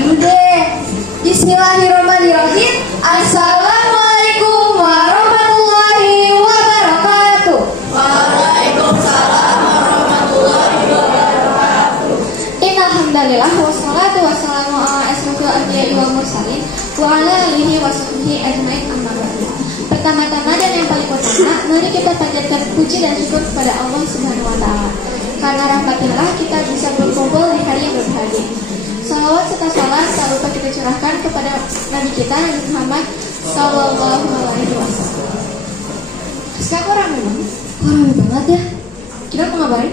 dulu deh. Bismillahirrahmanirrahim. Assalamualaikum warahmatullahi wabarakatuh. Waalaikumsalam warahmatullahi wabarakatuh. Innalhamdalillah wassalatu wassalamu ala asrofil anbiya'i wal mursalin wa ala alihi wa sahbihi ajmain amma ba'du. Pertama-tama dan yang paling utama, mari kita panjatkan puji dan syukur kepada Allah Subhanahu wa taala. Karena rahmatnya kita bisa berkumpul di hari yang berbahagia. Salawat serta salam tak lupa kita curahkan kepada Nabi kita Nabi Muhammad Sallallahu Alaihi Wasallam. Sekarang rame banget ya. Kita mau ngabarin?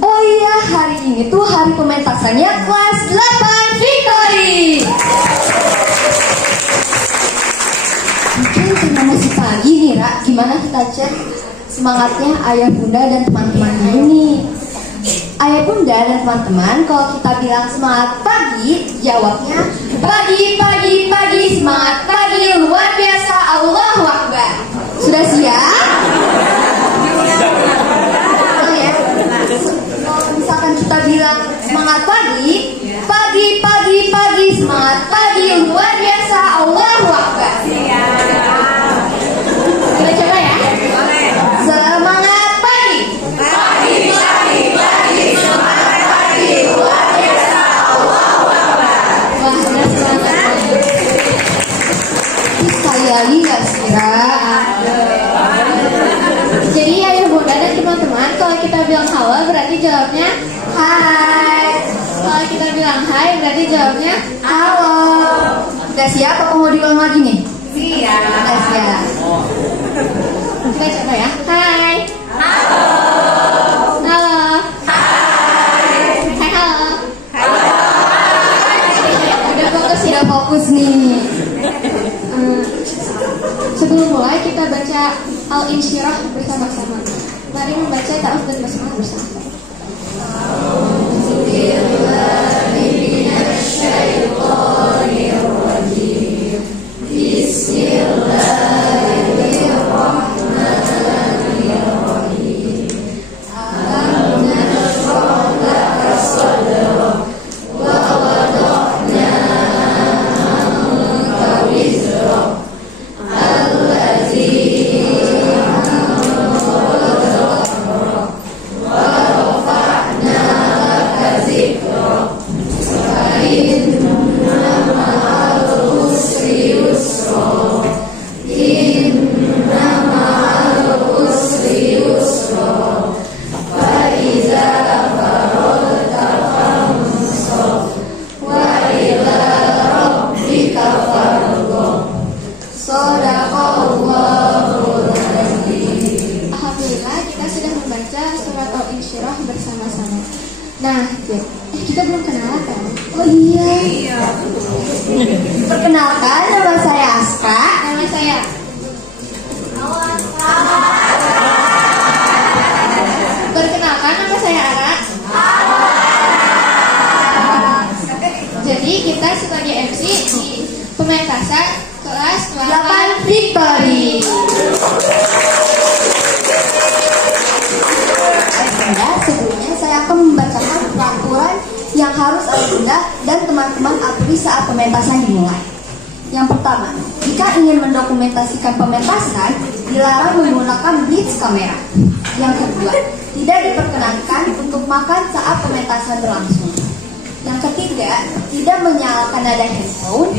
Oh iya, hari ini tuh hari pementasannya kelas 8 Victory. Mungkin karena masih pagi nih, Ra. Gimana kita cek semangatnya ayah bunda dan teman-teman ini? Ayah bunda dan teman-teman, kalau kita bilang semangat pagi, jawabnya pagi, pagi, pagi, semangat pagi, luar biasa, Allahu Akbar. Sudah siap? Oh ya. Kalau misalkan kita bilang semangat pagi, pagi, pagi, pagi, semangat pagi, luar biasa, Allahu Akbar. Kita coba ya. Semangat pagi. Pagi, pagi, pagi, semangat pagi, luar biasa, Allahu Akbar. Wah, udah semangat. Sekali lagi gak sih, Ra? Jadi ayah bunda dan teman-teman, kalau kita bilang halo berarti jawabnya hai. Kalau kita bilang hai berarti jawabnya Halo. Udah siap apa mau diulang lagi nih? Siap. Udah siap. kita coba ya. Hai. Halo. Halo. Hai. Hai halo. Halo. Udah fokus ya. Udah fokus nih. Sebelum mulai kita baca Al-Insyirah bersama-sama. Mari membaca ta'awudz dan basmalah bersama. Alhamdulillah kita sudah membaca surat Al-Insyirah bersama-sama. Nah, kita belum kenalan kan? Oh iya. Perkenalkan, nama saya Aska. Nama saya Perkenalkan, nama saya Ara. Jadi kita sebagai MC di pementasan kelas 8 Victory. Sebelumnya saya akan membacakan peraturan yang harus ayah bunda dan teman-teman atuhi saat pementasan dimulai. Yang pertama, jika ingin mendokumentasikan pementasan, dilarang menggunakan blitz kamera. Yang kedua, tidak diperkenankan untuk makan saat pementasan berlangsung. Yang ketiga, tidak menyalakan nada handphone.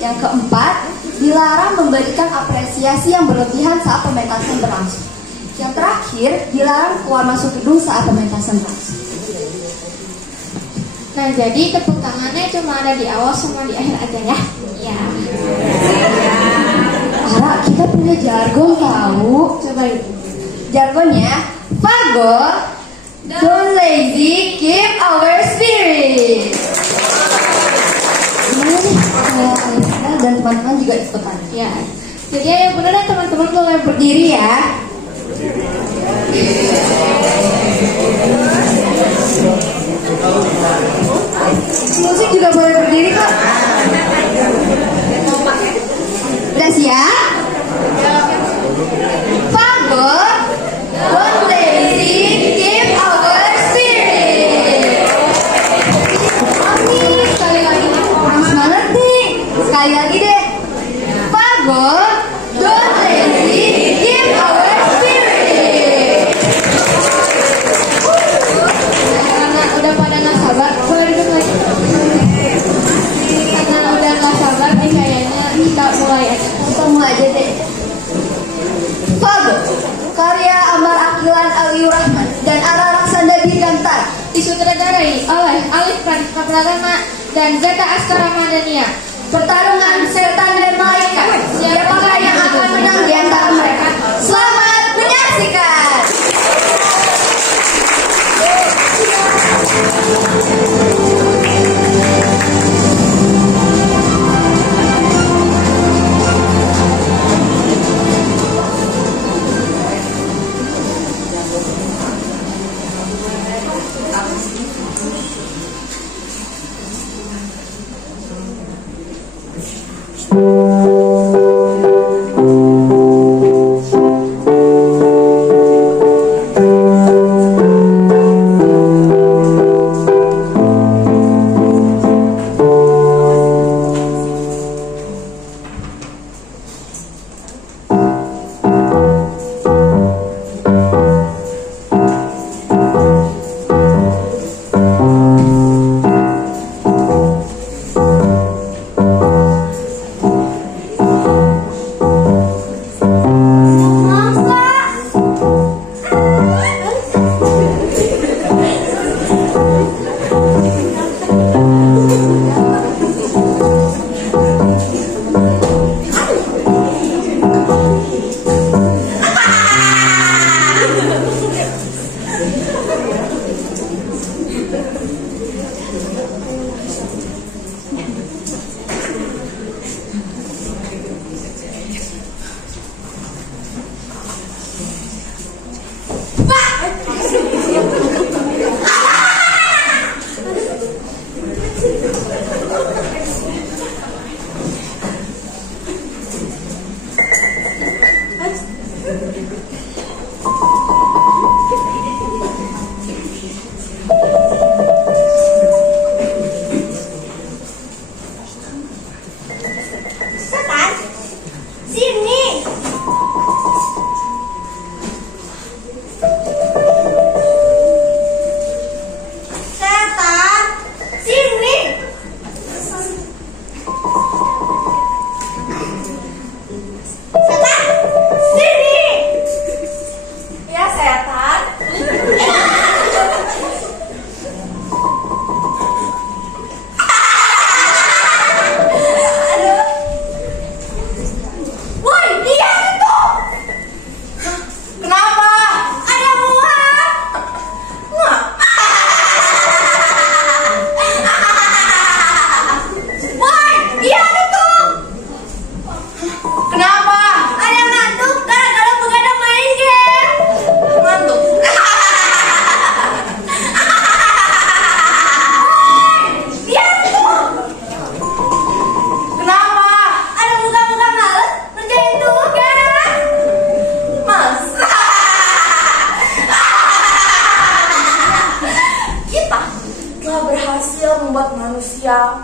Yang keempat, dilarang memberikan apresiasi yang berlebihan saat pementasan berlangsung. Yang terakhir, dilarang keluar masuk gedung saat pementasan berlangsung. Nah, jadi tepuk tangannya cuma ada di awal sama di akhir aja ya. Ya. Ara, kita punya jargon tahu. Coba itu. Jargonnya, Fago, don't lazy, keep our spirit. Gimana nih? Ayah dan teman-teman juga ikutan. Ya. Jadi ayah bunda dan teman-teman boleh berdiri ya. Musik juga boleh berdiri kok. Udah siap? Fago, don't lazy, keep our spirit. Amin. Sekali lagi Sekali lagi deh. Fago, don't lazy, give our spirit. Karena udah pada nggak sabar, boleh duduk lagi. Karena udah nggak sabar nih kayaknya kita mulai aja. Kita mulai aja deh. Fago, karya Amar Akilan Aliur Rahman dan Ara Raksanda Dirgantar, Disutradarai oleh Alif Pradipta Pratama dan Zeta Askara Madania. pertarungan setan dan malaikat. Siapakah yang akan menang di antara mereka? Selamat menyaksikan.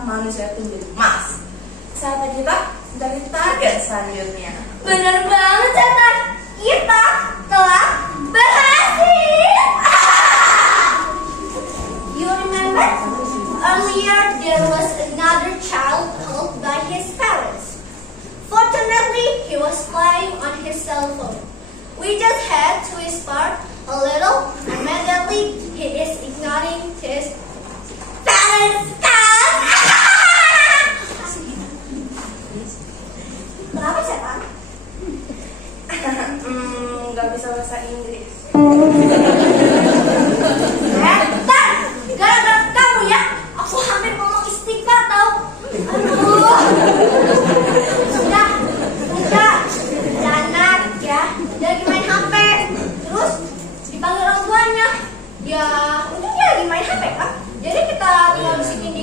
Manusia itu menjadi emas. Saatnya kita dari target selanjutnya. Bener banget, setan. Kita telah berhasil. You remember? Earlier there was another child killed by his parents. Fortunately, he was playing on his cell phone. We just had to whisper a little. Immediately, he is ignoring his parents. Kenapa, setan? Gak bisa bahasa Inggris. Setan, gara-gara kamu ya, aku hampir ngomong istighfar tau. Aduh. Sudah, jangan ya, lagi main HP. Terus dipanggil orang tuanya, ya mungkin dia lagi main HP kan. Jadi kita tinggal bisikin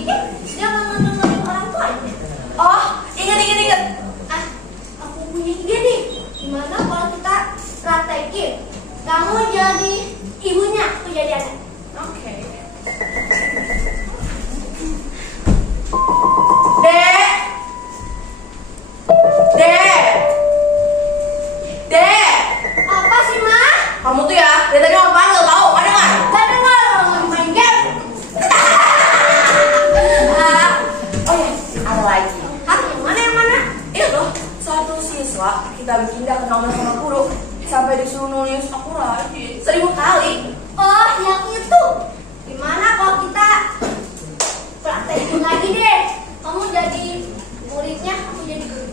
disuruh nulis aku rajin 1000 kali. Oh, yang itu. Gimana kalau kita praktekin lagi deh? Kamu jadi muridnya, aku jadi guru.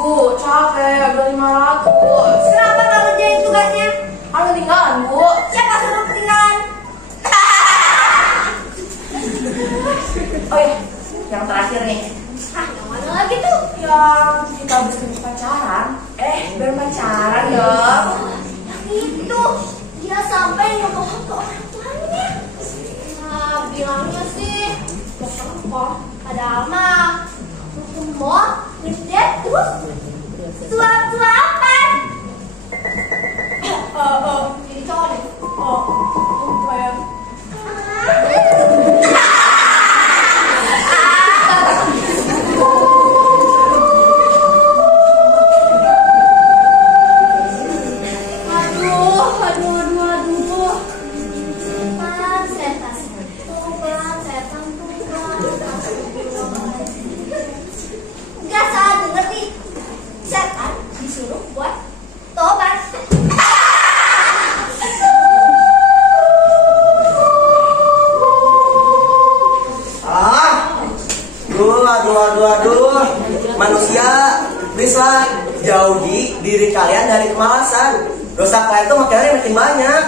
Bu, capek, udah 500. Kenapa kamu jadi tugasnya? Aku ketinggalan, Bu. Siapa suruh ketinggalan? Oh iya, yang terakhir nih. Hah, yang mana lagi tuh? Yang kita bersentuh pacaran. Berpacaran dong. Yang itu. Dia sampai ngebohong ke orang tuanya. Nah, bilangnya sih kok padahal mah mau ngedate terus suap-suapan. Jadi cowok deh. Kayak Aduh. Pan setan. Tuhan, setan, Tuhan. Gak salah denger nih. Setan disuruh buat tobat. Aduh. Manusia bisa jauhi diri kalian dari kemalasan. Dosa kalian itu makin banyak.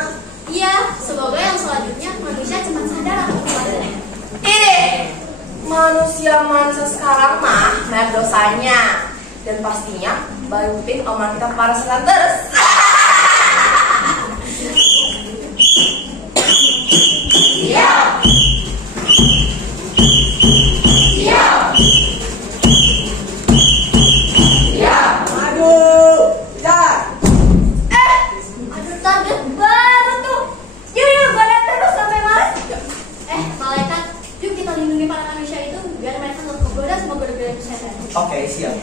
Iya, semoga yang selanjutnya manusia cepat sadar akan kebaikannya. ini manusia sekarang mah banyak dosanya dan pastinya bantuin omongan kita para setan terus. Ada target baru tuh. Yuk, gue lihat terus sampai males. Malaikat, yuk kita lindungi para manusia itu biar mereka nggak kegoda sama goda-goda setan. Oke, siap.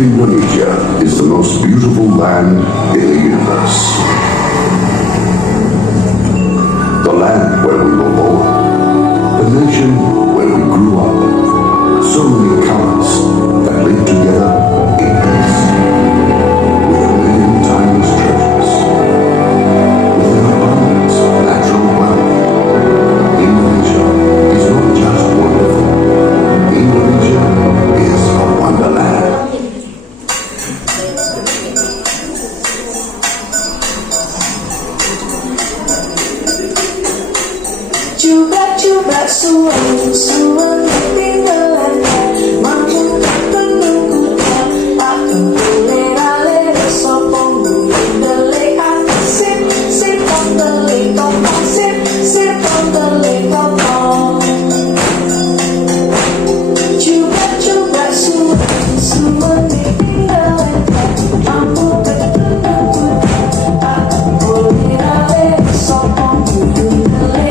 Indonesia is the most beautiful land in the universe. The land where we were born. The nation where we grew up. So many colors that live together in peace. With a million timeless treasures. With an abundant natural wealth. Indonesia is not just wonderful. Indonesia is a wonderland. Coba-coba suami tinggalan mampu tenungku tak lera-lera sopong dele sip sip dele kopong sip dele kopong coba-coba suami tinggalan mampu tenungku tak lera-lera sopong dele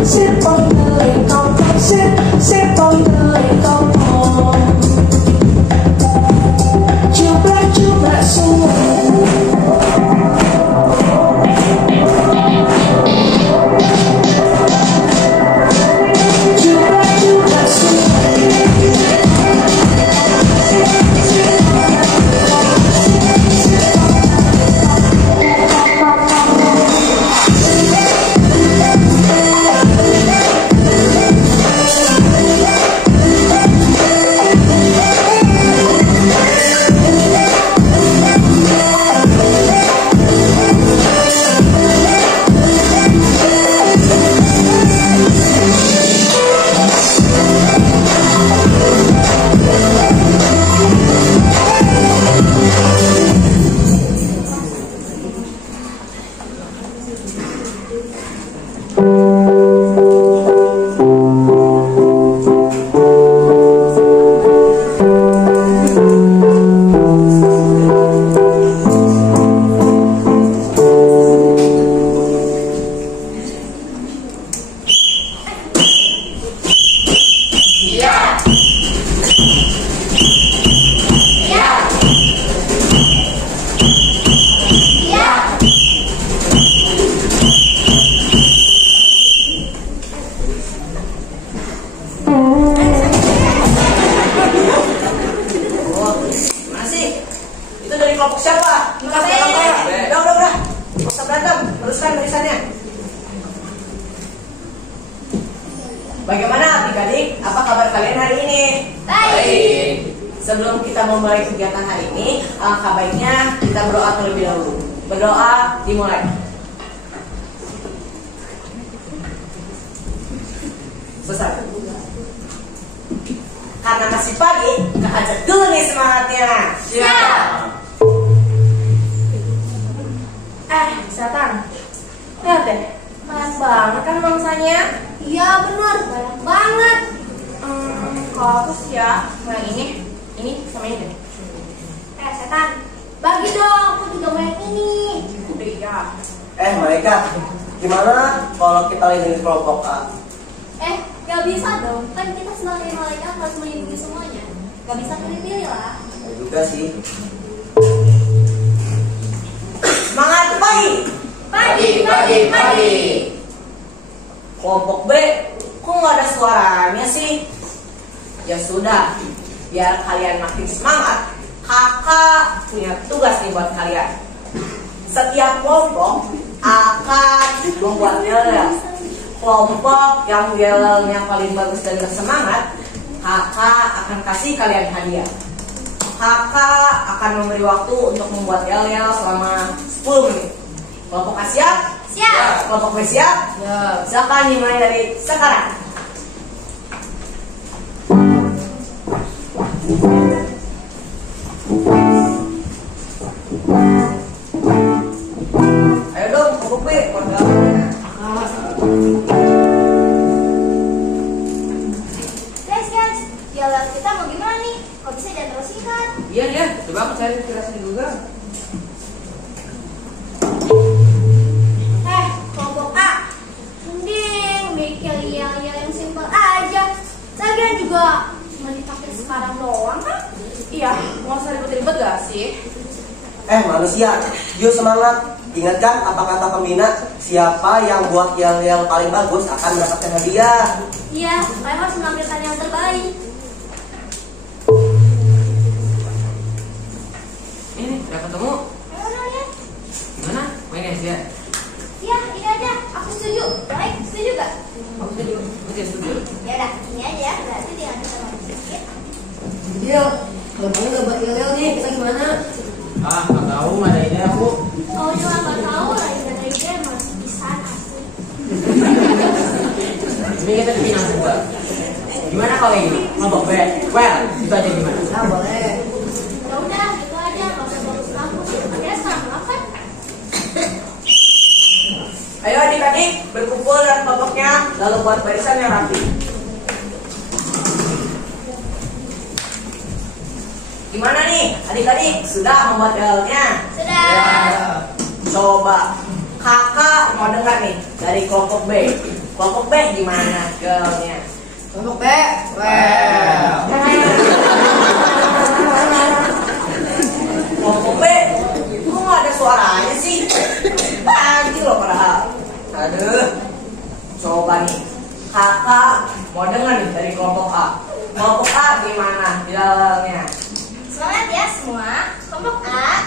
sip on the lake of sip on the lake of coba semua coba kelompok siapa? Udah. Nggak usah berantem. Teruskan tulisannya. Bagaimana adik-adik? Apa kabar kalian hari ini? Baik. Sebelum kita memulai kegiatan hari ini, alangkah baiknya kita berdoa terlebih dahulu. Berdoa dimulai. Selesai. Karena masih pagi, kita ajak dulu nih semangatnya. Siap. Setan. Lihat deh, banyak banget kan bangsanya. Iya benar, banyak banget. Kalau aku sih ya, mau yang ini sama ini deh. Setan, bagi dong, aku juga mau yang ini. Udah ya. Mereka, gimana kalau kita lagi di kelompok A? Gak bisa dong, kan kita sebagai malaikat harus melindungi semuanya. Gak bisa pilih-pilih lah. Ya juga sih. Semangat pagi. Pagi. Kelompok B, kok nggak ada suaranya sih? Ya sudah, biar kalian makin semangat, kakak punya tugas nih buat kalian. Setiap kelompok akan membuat yel-yel. Kelompok yang yel-yelnya paling bagus dan bersemangat, kakak akan kasih kalian hadiah. Kakak akan memberi waktu untuk membuat yel-yel selama 10 menit. Kelompok A siap? Siap. Kelompok B siap? Ya. Silakan dimulai dari sekarang. Ayo dong, kelompok B, keluarga. Guys, jalan kita mau gimana nih? Kok bisa diterusin kan? Iya, coba aku cari inspirasi di Google. Kelompok A, mending bikin yang simpel aja. Lagian juga cuma dipakai sekarang doang kan? Iya, nggak usah ribet-ribet gak sih? Manusia, yuk semangat. Ingatkan apa kata pembina, siapa yang buat yel-yel paling bagus akan mendapatkan hadiah. Iya, kalian harus menampilkan yang terbaik. Ini udah ketemu. Ayo lihat. Gimana? Mainnya sih ya? Iya, ini aja. Aku setuju. Baik, setuju gak? Aku setuju. Oke, setuju. Ya udah, ini aja. Berarti tinggal kita main sedikit. Deal, kalau kamu nggak buat yel-yel nih, kita gimana? Ah, nggak tahu, nggak ada ide aku. Kau juga nggak tahu lagi ada ide masih bisa asli. Ini kita dipinang juga. Gimana kalau ini? Kelompok B. Well, itu aja gimana? Nah, boleh. Ya udah, gitu aja. Nggak usah bagus-bagus. Akhirnya sama kan? Ayo adik-adik berkumpul dan kelompoknya, lalu buat barisan yang rapi. Gimana nih adik-adik, sudah membuat yel-yelnya? Sudah. Coba kakak mau dengar nih dari kelompok B. Kelompok B gimana yel-yelnya? Kelompok B. Well. Kelompok B, kok nggak ada suaranya sih? Anjir loh padahal. Aduh. Coba nih, kakak mau dengar nih dari kelompok A. Kelompok A gimana yel-yelnya? Semangat ya semua. Kelompok A.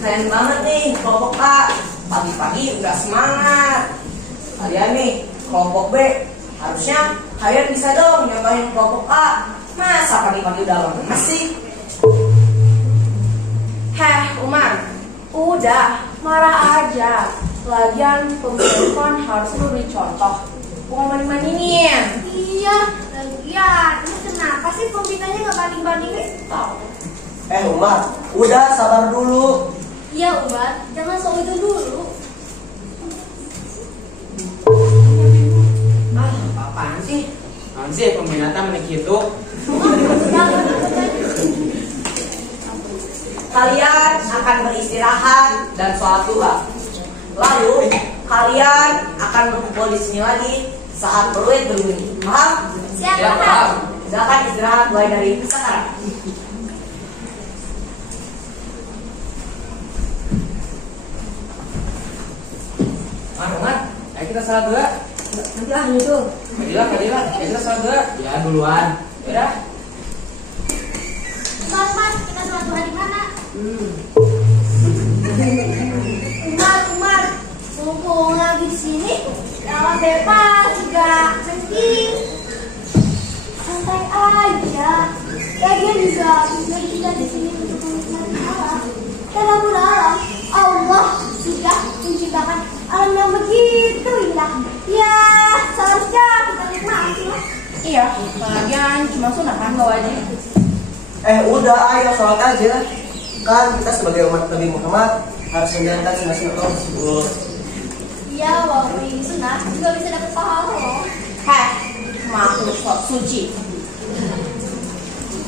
Keren banget nih kelompok A. Pagi-pagi udah semangat. Kalian nih kelompok B, harusnya kalian bisa dong nyamperin kelompok A. Masa pagi-pagi udah lemes sih? Heh, Umar, udah marah aja. Lagian pemimpin harus memberi contoh, bukan banding-bandingin. Iya, lagian. Ini kenapa sih pembinanya nggak banding-bandingin? Tahu. Umar, udah sabar dulu. Iya, Umar. Jangan sok itu dulu. Ah, apaan sih? Apaan sih pembinaan menik itu? Kalian akan beristirahat dan sholat duha. Lalu kalian akan berkumpul di sini lagi saat peluit berbunyi. Paham? Siap, Ya, Pak. paham. Silakan istirahat mulai dari sekarang. Umar, ayo kita salat dulu. Nanti ah nyusul. Fadilah, ayo kita salat dulu. Ya, duluan. Udah. Mas, kita sholat duha di mana? Umar, mumpung lagi di sini, jangan bebas juga sengking. Santai aja. Lagian juga tujuan kita di sini untuk menikmati alam. Dan alam Allah sudah menciptakan alam yang begitu indah. Ya, seharusnya kita nikmati lah. Iya, lagian cuma sunah kan, gak wajib. Udah, ayo sholat aja. Kan kita sebagai umat Nabi Muhammad harus menjalankan sunnah-sunnah tersebut. Iya, walaupun ini sunat juga bisa dapat pahala loh. Heh, makhluk sok suci.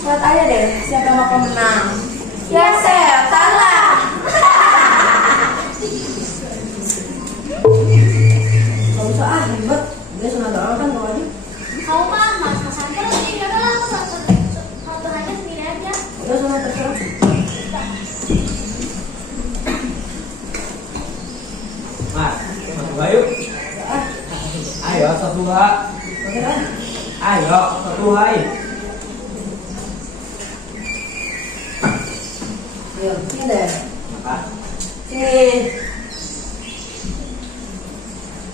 Lihat aja deh, siapa yang bakal menang. Ya, setan lah. Gak usah ah ribet. Dia sunat doang kan nggak wajib. Kau mah mas-masan terus nih, udah lah aku sholat duhanya sendiri aja. Udah sunat terserah. Mas, satu bayu. Ayo, satu dua. Oke kan? Ayo, satu hai. Deal, sini deh. Apa? Sini.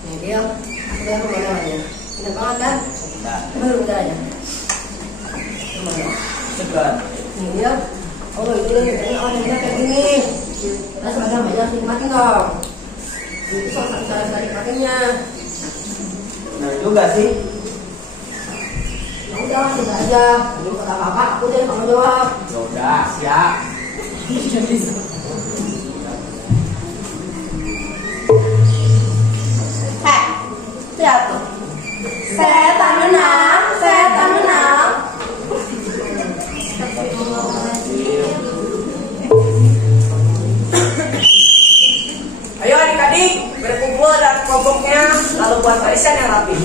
Nih Deal, aku udah ngomong aja. Enak banget kan? Udah. Bentar aja. Gimana? Cepat. Nih Deal, oh itu ini orang yang kayak gini. Kita sebagai remaja harus nikmatin dong. Itu salah satu cara nikmatinnya. Benar juga sih. Ya udah, sudah aja. Lu kata apa-apa, aku deh kamu jawab. Ya udah, siap. Heh, lihat tuh. Setan menang, setan menang. buat barisan yang rapi.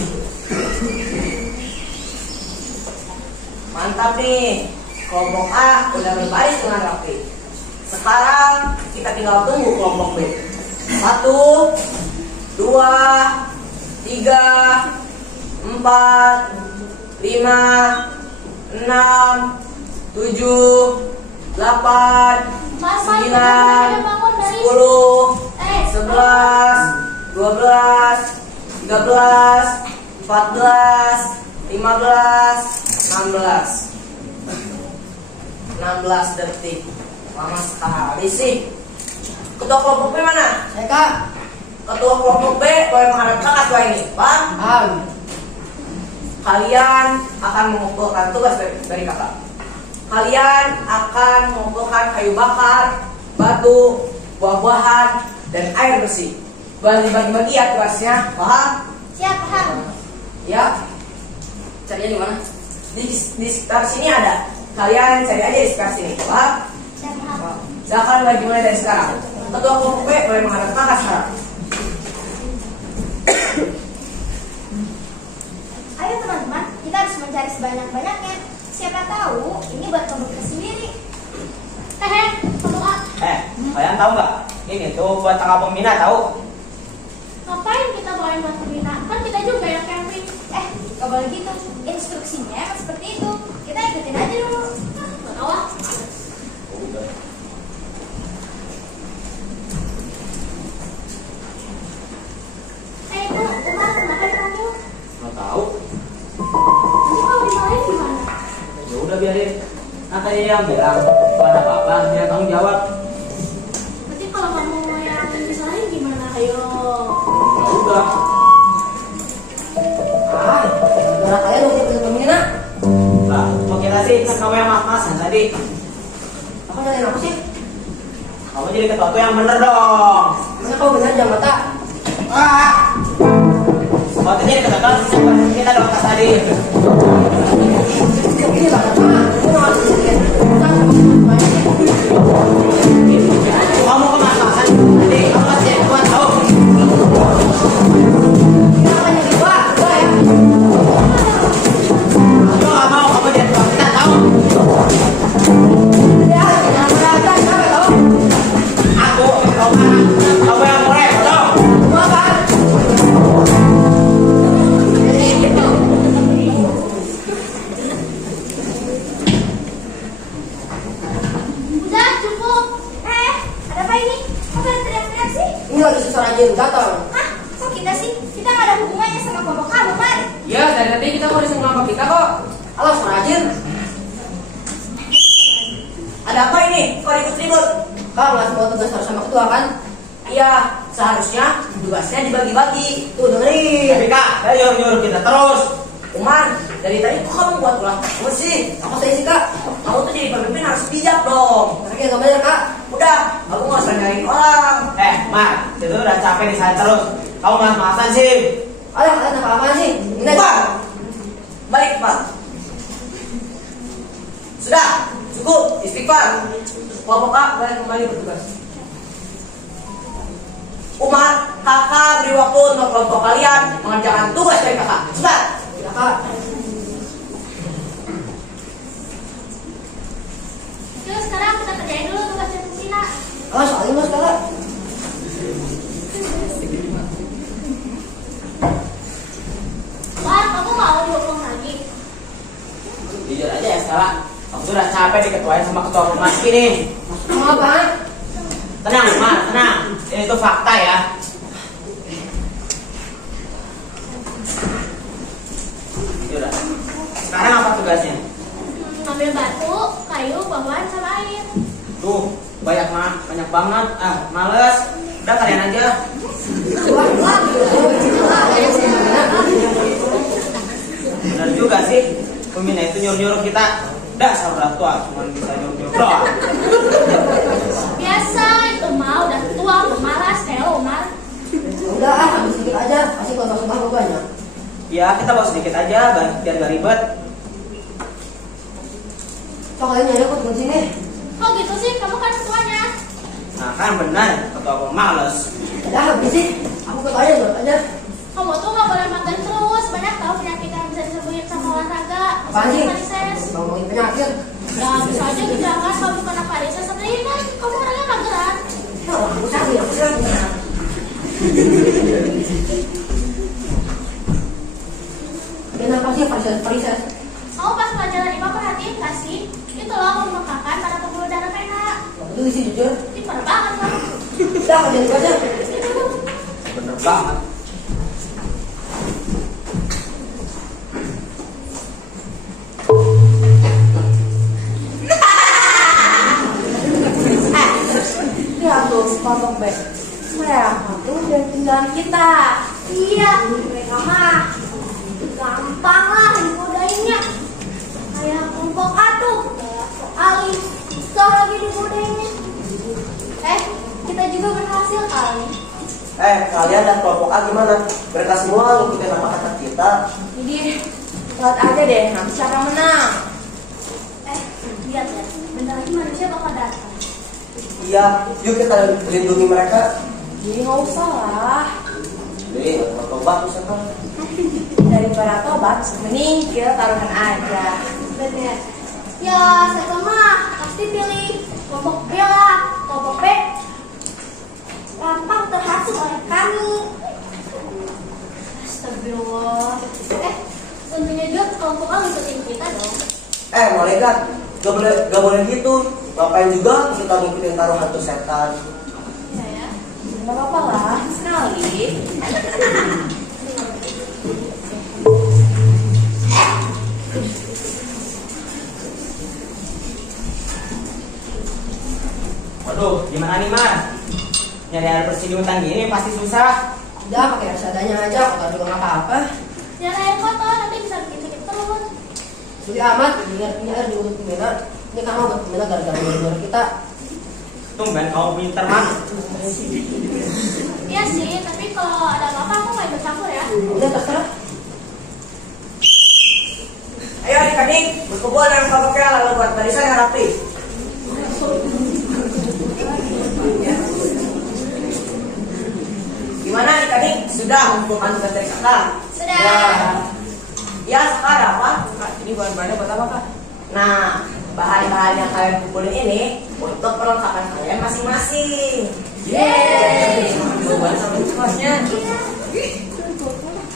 Mantap nih, kelompok A udah berbaris dengan rapi. Sekarang kita tinggal tunggu kelompok B. 1, 2, 3, 4, 5, 6, 7, 8, 9, 10, 11, 12, 13, 14, 15, 16 detik. Lama sekali sih. Ketua kelompok B mana? Saya kak. Ketua kelompok B boleh menghadap kakak setelah ini, paham? Kalian akan mengumpulkan tugas dari kakak. Kalian akan mengumpulkan kayu bakar, batu, buah-buahan, dan air bersih. Boleh dibagi-bagi ya tugasnya, paham? Siap, paham. Ya. Carinya di mana? Di sekitar sini ada. Kalian cari aja di sekitar sini, paham? Siap, paham. Silakan dimulai dari sekarang. Ketua kelompok B boleh menghadap kakak sekarang. Ayo teman-teman, kita harus mencari sebanyak-banyaknya. Siapa tahu ini buat komunitas sendiri. Kelompok A. Kalian tahu nggak? Ini tuh buat tanggal pembina tahu? Ngapain kita bawain buat pembina? Kan kita juga yang camping. Gak boleh gitu. Instruksinya emang seperti itu. Kita ikutin aja dulu. Gak tahu ah. Itu Umar, kenapa dipanggil? Nggak tahu. Kamu kalau dimarahin gimana? Ya udah biarin. Nah tadi dia yang bilang kalau ada apa-apa dia tanggung jawab. Berarti kalau kamu yang disalahin gimana? Ayo. Ya udah. Anak kalian udah ketemu pembina. Lah, mau kita sih kan kamu yang mas-masan tadi. Aku nyalain aku sih. Kamu jadi ketua tuh yang bener dong. Masa kau bener jam mata? Kamu tuh jadi ketua tuh kita dong kas tadi. Ini banget mah. Aku nggak bisa lihat. Kamu ke mas-masan tadi. Kamu masih yang kuat tahu. Kita akan nyari gua ya. Kamu nggak mau kamu jadi ketua kita tahu. Ya, jangan merata, kenapa tahu? Aku kamu yang mulai tahu. Gua kan. Udah cukup. Ada apa ini? Kok pada teriak-teriak sih? Ini lagi susah rajin datang. Hah? Kok kita sih? Kita nggak ada hubungannya sama kelompok kamu, Mar. Ya, dari tadi kita mau disini kelompok kita kok. Alah, susah rajin. Ada apa ini? Kok ribut-ribut? Kau nggak semua tugas harus sama ketua kan? Iya, seharusnya tugasnya dibagi-bagi. Tuh dengerin. Tapi kak, saya nyuruh kita terus. Umar, dari tadi kok kamu buat ulang terus sih? Apa saya sih kak? Kamu tuh jadi pemimpin harus bijak dong. Karena nggak banyak kak. Udah, aku nggak usah nyariin orang. Mar, itu udah capek di saya terus. Kamu mas-masan sih. Alah, kalian apa-apaan sih? Ini Umar, aja. balik Pak. Sudah, cukup. Istighfar. Kelompok A boleh kembali bertugas. Umar, kakak beri waktu untuk kelompok kalian mengerjakan tugas dari kakak. Cepat. Ya kak. Yuk sekarang kita kerjain dulu tugasnya Sina. Alah, soalnya mas kak. Mar, kamu mau dihukum lagi? Jujur aja ya sekarang. Kamu tuh udah capek diketuain sama ketua pemas ini. Kamu apaan? Tenang, Mar, tenang. Ini tuh fakta ya. Yaudah. Sekarang apa tugasnya? Ngambil batu, kayu, buah-buahan, sama air. Tuh, banyak banget. Males. Udah kalian aja. Benar juga sih. Pembina itu nyuruh-nyuruh kita. Dasar udah tua, cuma bisa nyuruh-nyuruh doang. Biasa, itu mah udah tua, pemalas, Umar. Udah ambil sedikit aja. Pasti kalau sumpah gue banyak. Ya, kita bawa sedikit aja biar gak ribet. Kok kalian nyari aku turun sini? Kok gitu sih? Kamu kan ketuanya. Nah kan benar, ketua pemalas. Udah habis sih. Aku ke kalian buat aja. Kamu tuh nggak boleh makan terus. Banyak tahu penyakit yang bisa disembuhin sama olahraga. Apaan sih? Varises. Ngomongin penyakit. Ya bisa aja dibilang kamu kena varises. Tapi ini kan kamu orangnya mageran. Aku sakit. Kenapa sih varises? Kamu pas pelajaran IPA perhatiin nggak sih? Itu loh pembengkakan pada pembuluh darah vena. Itu sih jujur. Ini parah banget kamu. Udah kerjain gue aja. Bener banget. Ya tuh, kelompok B. Mereka tuh udah tinggal kita. Iya, mereka mah gampang lah digodainnya. Kayak kelompok A tuh, Ali susah lagi digodainnya. Kita juga berhasil kali. Kalian dan kelompok A gimana? Mereka semua ngikutin apa kata kita. Jadi, lihat aja deh, nanti siapa yang menang. Lihat ya, bentar lagi manusia bakal datang. Iya, yuk kita lindungi mereka. Jadi nggak usah lah. Jadi, tobat misalkan. Daripada tobat, mending kita taruhan aja. Bener. Ya, saya mah pasti pilih kelompok B lah. Kelompok B gampang terhasut oleh kami. Astagfirullah. Tentunya juga kelompok A ngikutin kita dong. Malaikat, gak boleh gitu. Ngapain juga kita ngikutin taruh hantu setan. Ya. Nggak apa-apa lah, sekali. Waduh, gimana nih Mar? Nyari air bersih di hutan gini pasti susah. Udah pakai seadanya aja, kalau juga nggak apa-apa. Jangan air kotor, nanti bisa bikin sakit perut. Sudah amat, ini air diurut gimana? Ini kamu buat gimana gara-gara gara kita. Tumben kamu pinter Mar. Iya sih, tapi kalau ada apa-apa aku mau ikut campur ya. Udah terserah. Ayo adik-adik, berkumpul dengan kelompoknya lalu buat barisan yang rapi. Gimana adik-adik? Sudah mengumpulkan tugas dari kakak? Sudah. Ya, sekarang apa? Ini bahan-bahannya buat apa kak? Nah, bahan-bahan yang kalian kumpulin ini untuk perlengkapan kalian masing-masing. Yeay! Buat sampai kelasnya.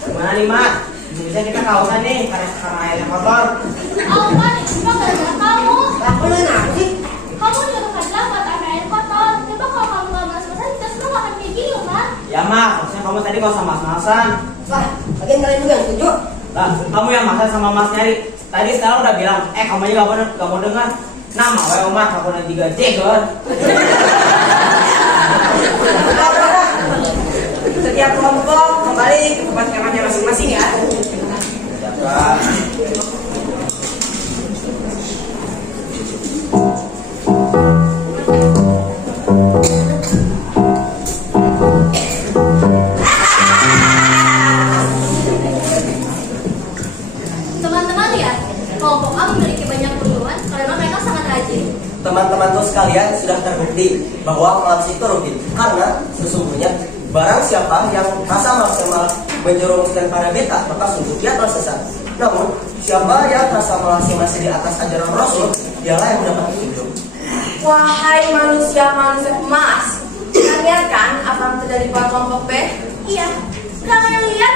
Gimana nih Mar? Bisa kita kausan nih karena airnya kotor. Apa nih? Coba gara-gara kamu. Aku nanya apa sih? Kamu nyuruh Fadila buat air kotor. Coba kalau kamu nggak malas-malasan, kita semua nggak akan kayak gini loh, Mar. Ya Mar, harusnya kamu tadi gak usah mas-masan. Wah, bagian kalian juga yang setuju. Lah, kamu yang masak sama Mas Nyari. Tadi sekarang udah bilang, kamu aja gak mau dengar. Nama wae Umar, aku nanti gaji kan. Setiap kelompok kembali ke tempat kemahnya masing-masing ya. Kak. Teman-teman ya, kelompok A memiliki banyak keunggulan karena mereka sangat rajin. Teman-temanku sekalian sudah terbukti bahwa malas itu rutin karena sesungguhnya barang siapa yang rasa maksimal menjerumuskan para beta maka sungguh dia telah sesat. Namun siapa yang rasa malasnya masih di atas ajaran Rasul dialah yang mendapat petunjuk. Wahai manusia-manusia emas, kalian lihat kan apa yang terjadi pada kelompok B? Iya, kalian lihat